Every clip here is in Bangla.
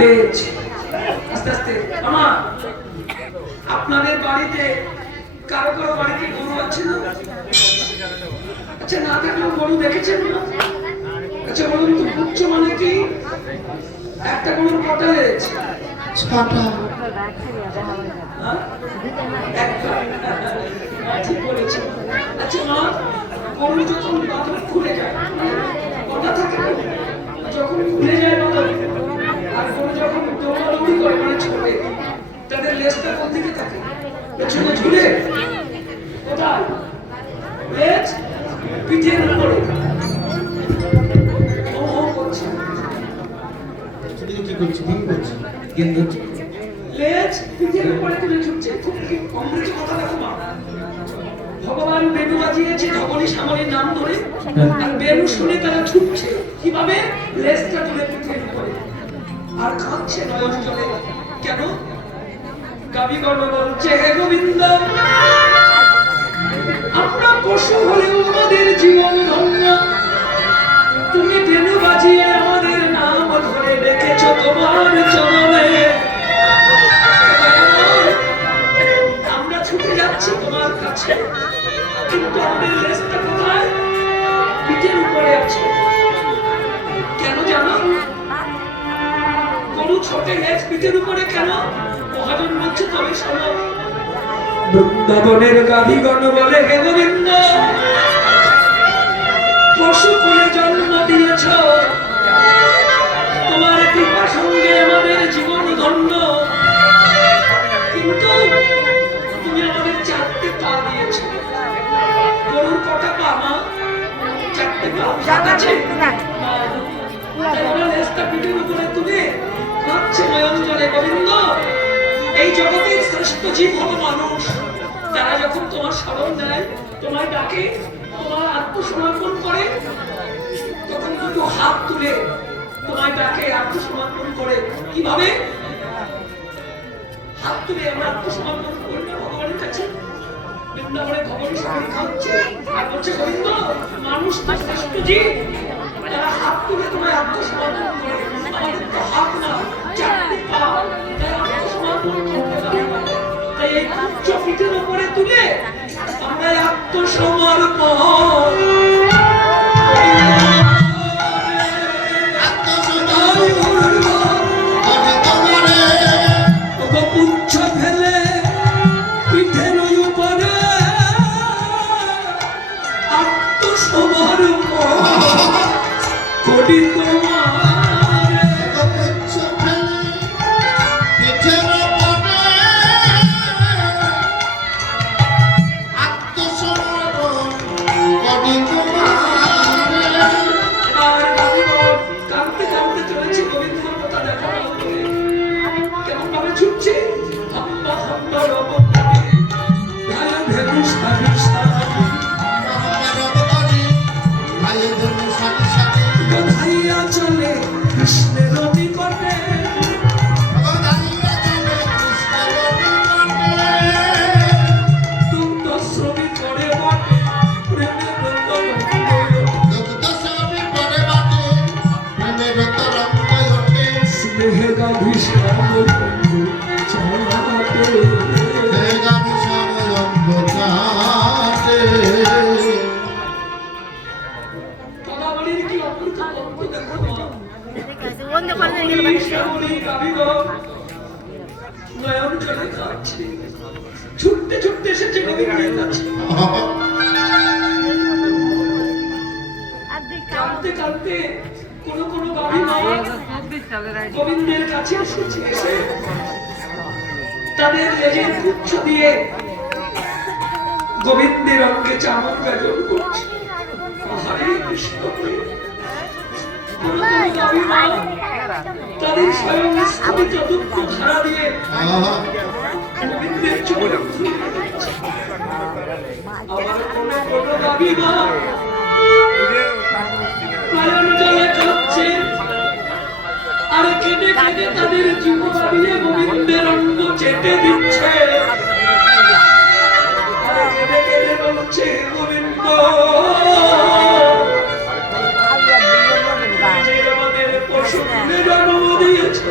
লেজ। আস্তে আস্তে মামা, আপনাদের বাড়িতে কারো কারো বাড়িতে গরু আছে না? আচ্ছা, না থাকলেও গরু দেখেছেন না? আচ্ছা বলুন তো, পুচ্ছ মানে কি? একটা গরুর কটা লেজ? 6টা। ঠিক বলেছি। আচ্ছা মা, গরু যখন বাঁধন খুলে যায় কটা থাকে? যখন খুলে যায় বাঁধন আর গরু যখন দৌড়াদৌড়ি করে মানে ছোটে, তাদের লেজটা কোন দিকে থাকে? পেছনে ঝুলে? কোথায়? লেজ পিঠের উপরে। কি করছি? কি করছি? গেম করছি। লেজ পিঠের উপরে তুলে ছুটছে। খুব অমৃত কথা দেখো মা। ভগবান বেনু বাজিয়েছে ধবলি সামরির নাম ধরে, আর বেনু শুনে তারা ছুটছে কিভাবে? লেজটা তুলে পিঠের উপরে, আর কাঁদছে নয়ন জলে। কেন? গাবিগণ বলছে, হে গোবিন্দ, আমরা পশু হলেও আমাদের জীবন ধন্য। তুমি বেনু বাজিয়ে আমাদের নাম ধরে ডেকেছ তোমার চরণে। আমরা ছুটে যাচ্ছি তোমার কাছে, কিন্তু আমাদের লেজটা কোথায়? পিঠের উপরে আছে। কেন জানো? গরু ছোটে লেজ পিঠের উপরে কেন? মহাজন বলছে, তবে শোনো। বৃন্দাবনের গাভীগণ বলে, হে গোবিন্দ, পশু কুলে জন্ম দিয়েছ, তোমার কৃপা সঙ্গে আমাদের জীবন ধন্য, কিন্তু তুমি আমাদের 4টে পা দিয়েছ। গরুর কটা পা মা? 4টে পা। আছে লেজটা পিঠের উপরে তুলে কাঁদছে নয়ন জলে। গোবিন্দ, এই জগতের শ্রেষ্ঠ জীব হলো মানুষ। তারা যখন তোমার স্মরণ দেয়, তোমায় ডাকে, তোমার আত্মসমর্পণ করে, তখন দুটো হাত তুলে তোমায় ডাকে, আত্মসমর্পণ করে। কিভাবে? হাত তুলে আমরা আত্মসমর্পণ করি না ভগবানের কাছে? বৃন্দাবনে ভগবানের সবাই খাচ্ছে আর বলছে, গোবিন্দ, মানুষ তো শ্রেষ্ঠ জীব, তারা হাত তুলে তোমায় আত্মসমর্পণ করে। আমাদের তো হাত না, 4টে পা, তাই আত্মসমর্পণ করতে হবে। তাই এই উচ্চ পিঠের উপরে তুলে আমরা আত্মসমর্পণ। ছুটতে ছুটতে এসেছে গোবিন্দের কাছে। কাঁদতে কাঁদতে কোনো কোনো গাভী মা গোবিন্দের কাছে এসেছে, এসে তাদের লেজের পুচ্ছ দিয়ে গোবিন্দের অঙ্গে চামর গাজন করছে। হরে কৃষ্ণ। কোনো কোনো গাভী মা তাদের স্বয়ং স্থাপিত দুঃখ ধারা দিয়ে গোবিন্দের চরণ ধুয়ে দিচ্ছে। আবার কোনো কোনো গাভী মা নয়ন জলে কাঁদছে, আর কেঁদে কেঁদে তাদের জীবন দিয়ে গোবিন্দের অঙ্গ চেটে দিচ্ছে। আর কেঁদে কেঁদে বলছে, গোবিন্দ, আমাদের পশু কুলে জন্ম দিয়েছে,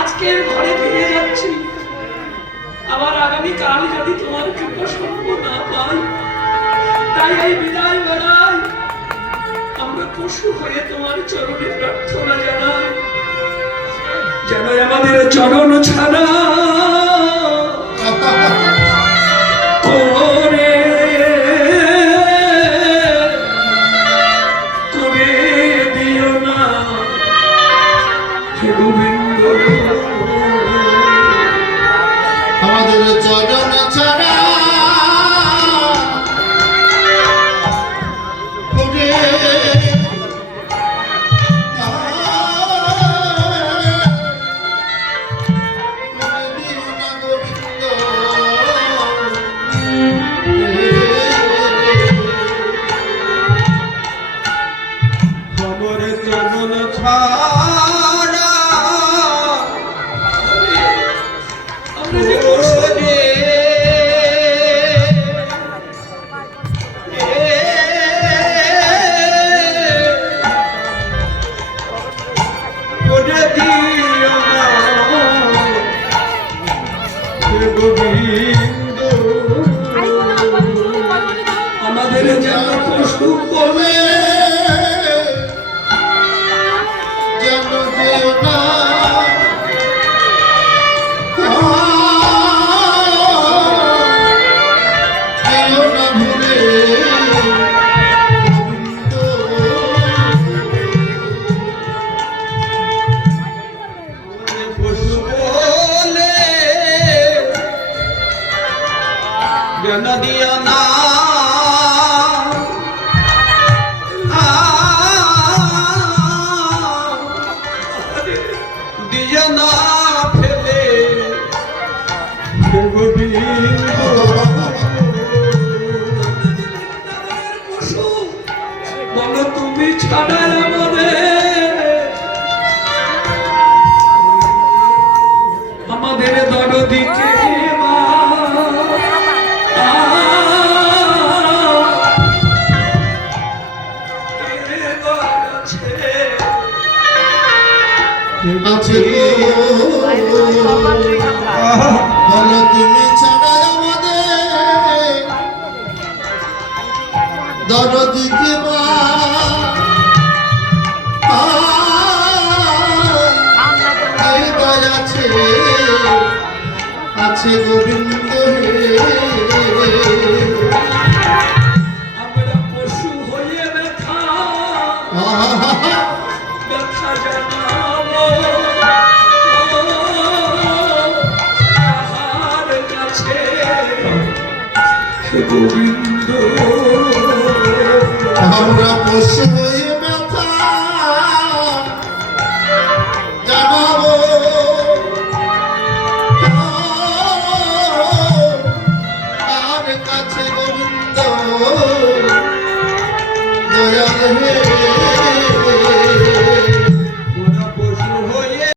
আজকের ঘরে ফিরে যাচ্ছি, আবার আগামীকাল যদি তোমার কৃপা সঙ্গ না পাই, তাই এই বিদায় বেলায় আমরা পশু হয়ে তোমার চরণে প্রার্থনা জানাই, যেন আমাদের চরণ ছাড়া করে করে দিও না হে গোবিন্দ। আমাদের চরণ ছাড়া করে দিও না গোবিন্দ। আমার চরণ ছাড়া আমরা যে পশু করে দিও না হে গোবিন্দ। আমাদের যেন পশু বলে যেন যেও না যেও না ভুলে গোবিন্দ। পশু বলে যেন দিও না দিও না ফেলে হে গোবিন্দ। পশু বলো তুমি ছাড়া আমাদের দরদি কে মা? আছে গো বলো তুমি ছাড়া আমাদের দরদি কে মা? আছে আছে গোবিন্দ হে। আমরা পশু হয়ে ব্যথা ব্যথা জানাবো তাহার কাছে হে গোবিন্দ। আমরা পশু হয়ে ব্যথা জানাবো তার কাছে গোবিন্দ দয়াল হে।